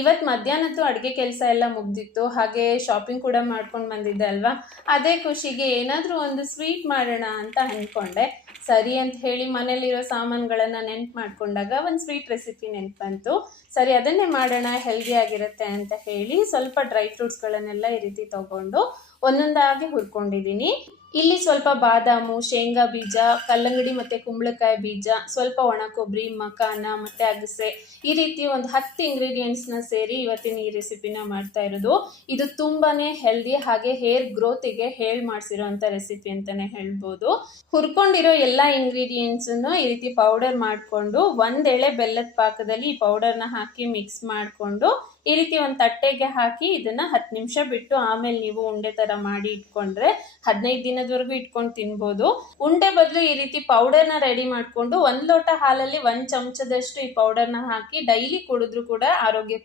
ಇವತ್ತು ಮಧ್ಯಾಹ್ನದ್ದು ಅಡುಗೆ ಕೆಲಸ ಎಲ್ಲ ಮುಗ್ದಿತ್ತು. ಹಾಗೆ ಶಾಪಿಂಗ್ ಕೂಡ ಮಾಡ್ಕೊಂಡು ಬಂದಿದ್ದೆ ಅಲ್ವಾ, ಅದೇ ಖುಷಿಗೆ ಏನಾದರೂ ಒಂದು ಸ್ವೀಟ್ ಮಾಡೋಣ ಅಂತ ಅಂದ್ಕೊಂಡೆ. ಸರಿ ಅಂತ ಹೇಳಿ ಮನೇಲಿರೋ ಸಾಮಾನುಗಳನ್ನು ನೆನ್ಪು ಮಾಡ್ಕೊಂಡಾಗ ಒಂದು ಸ್ವೀಟ್ ರೆಸಿಪಿ ನೆನ್ಪು ಬಂತು. ಸರಿ ಅದನ್ನೇ ಮಾಡೋಣ, ಹೆಲ್ದಿ ಆಗಿರುತ್ತೆ ಅಂತ ಹೇಳಿ ಸ್ವಲ್ಪ ಡ್ರೈ ಫ್ರೂಟ್ಸ್ಗಳನ್ನೆಲ್ಲ ಈ ರೀತಿ ತೊಗೊಂಡು ಒಂದೊಂದಾಗಿ ಹುರ್ಕೊಂಡಿದ್ದೀನಿ. ಇಲ್ಲಿ ಸ್ವಲ್ಪ ಬಾದಾಮು, ಶೇಂಗಾ ಬೀಜ, ಕಲ್ಲಂಗಡಿ ಮತ್ತು ಕುಂಬಳಕಾಯಿ ಬೀಜ, ಸ್ವಲ್ಪ ಒಣ ಕೊಬ್ಬರಿ, ಮಕಾನ ಮತ್ತು ಅಗಸೆ, ಈ ರೀತಿ ಒಂದು 10 ಇಂಗ್ರೀಡಿಯೆಂಟ್ಸ್ನ ಸೇರಿ ಇವತ್ತಿನ ಈ ರೆಸಿಪಿನ ಮಾಡ್ತಾ ಇರೋದು. ಇದು ತುಂಬಾ ಹೆಲ್ದಿ, ಹಾಗೆ ಹೇರ್ ಗ್ರೋತಿಗೆ ಮಾಡಿಸಿರೋಂಥ ರೆಸಿಪಿ ಅಂತಲೇ ಹೇಳ್ಬೋದು. ಹುರ್ಕೊಂಡಿರೋ ಎಲ್ಲ ಇಂಗ್ರೀಡಿಯೆಂಟ್ಸನ್ನು ಈ ರೀತಿ ಪೌಡರ್ ಮಾಡಿಕೊಂಡು ಒಂದೆಳೆ ಬೆಲ್ಲದ ಪಾಕದಲ್ಲಿ ಈ ಪೌಡರ್ನ ಹಾಕಿ ಮಿಕ್ಸ್ ಮಾಡಿಕೊಂಡು ಈ ರೀತಿ ಒಂದು ತಟ್ಟೆಗೆ ಹಾಕಿ ಇದನ್ನು 10 ನಿಮಿಷ ಬಿಟ್ಟು ಆಮೇಲೆ ನೀವು ಉಂಡೆ ಥರ ಮಾಡಿ ಇಟ್ಕೊಂಡ್ರೆ 15 ದಿನದವರೆಗೂ ಇಟ್ಕೊಂಡು ತಿನ್ಬೋದು. ಉಂಡೆ ಬದಲು ಈ ರೀತಿ ಪೌಡರ್ನ ರೆಡಿ ಮಾಡಿಕೊಂಡು 1 ಲೋಟ ಹಾಲಲ್ಲಿ 1 ಚಮಚದಷ್ಟು ಈ ಪೌಡರ್ನ ಹಾಕಿ ಡೈಲಿ ಕುಡಿದ್ರೂ ಕೂಡ ಆರೋಗ್ಯ